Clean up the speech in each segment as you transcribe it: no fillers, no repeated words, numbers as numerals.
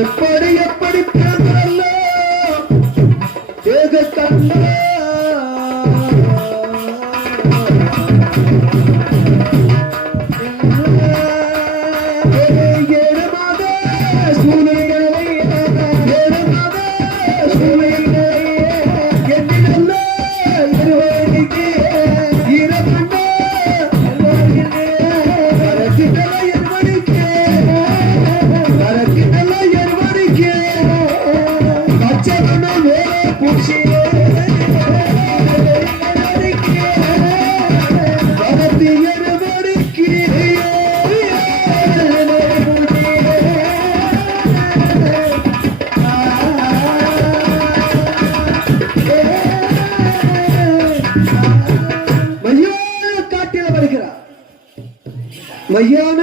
எப்படி எப்படி பிறந்தல்ல ஏக கண்ட மையான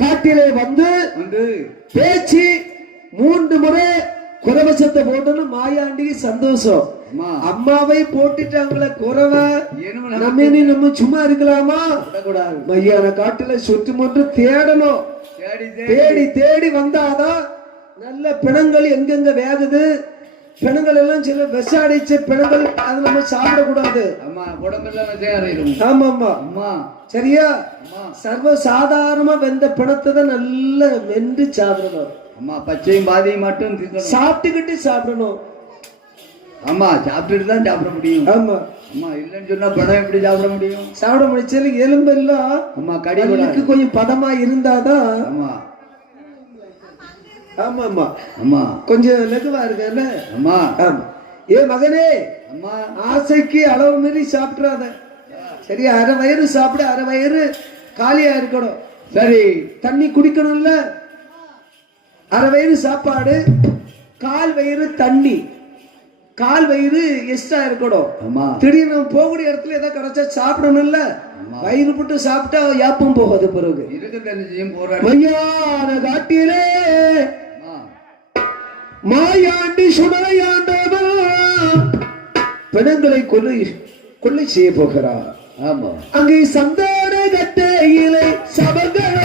காட்டிலே வந்து பேச்சு 3 முறை குரவசத்தை போட்டு மாயாண்டிக்கு சந்தோஷம். அம்மாவை போட்டுட்டாங்களே குறவை நம்ம சும்மா இருக்கலாமா? மையான காட்டுல சுற்றி முற்று தேடணும். தேடி தேடி வந்தாதான் நல்ல பிணங்கள் எங்கெங்க வேகுது. பிணங்கள் எல்லாம் சில விஷ அடிச்ச பிணங்கள், அது நம்ம சாப்பிடக்கூடாது. ஆமா ஆமா ஆமா சரியா? சர்வ சாதாரணமா வெந்த பிணத்தை தான் நல்ல வெந்து சாப்பிடணும். அம்மா பச்சையும் பாதியும் மட்டும் சாப்பிட்டுக்கிட்டு சாப்பிடணும். ஆமா சாப்பிட்டுட்டு தான் சாப்பிட முடியும். ஆமா அம்மா இல்லைன்னு சொன்னா படம் எப்படி சாப்பிட முடியும்? சாப்பிட முடிச்சது எலும்பு எல்லாம் அம்மா கடிக்கு கொஞ்சம் பதமா இருந்தாதான். ஆமா ஆமா ஆமா அம்மா கொஞ்சம் லகுவா இருக்கல. அம்மா ஆமா ஏ மகனே, அம்மா ஆசைக்கு அளவு மீறி சாப்பிட்றாத. சரி, அரை வயிறு சாப்பிட, அரை வயிறு காலியா இருக்கணும். சரி, தண்ணி குடிக்கணும்ல. அரை வயிறு சாப்பாடு, கால் வயிறு தண்ணி, கால் வயிறு எக்ஸ்ட்ரா இருக்கணும். திடீர்னு போகக்கூடிய இடத்துல ஏதாவது கிடைச்சா சாப்பிடணும்ல. வயிறு போட்டு சாப்பிட்டா யாப்பம் போகாது. பிறகு மையான காட்டிலே மாயாண்டி சுமையாண்டவன் பிணங்களை கொள்ளை செய்ய போகிறார். ஆமா, அங்கே சந்தான கட்டையிலே சபங்கள்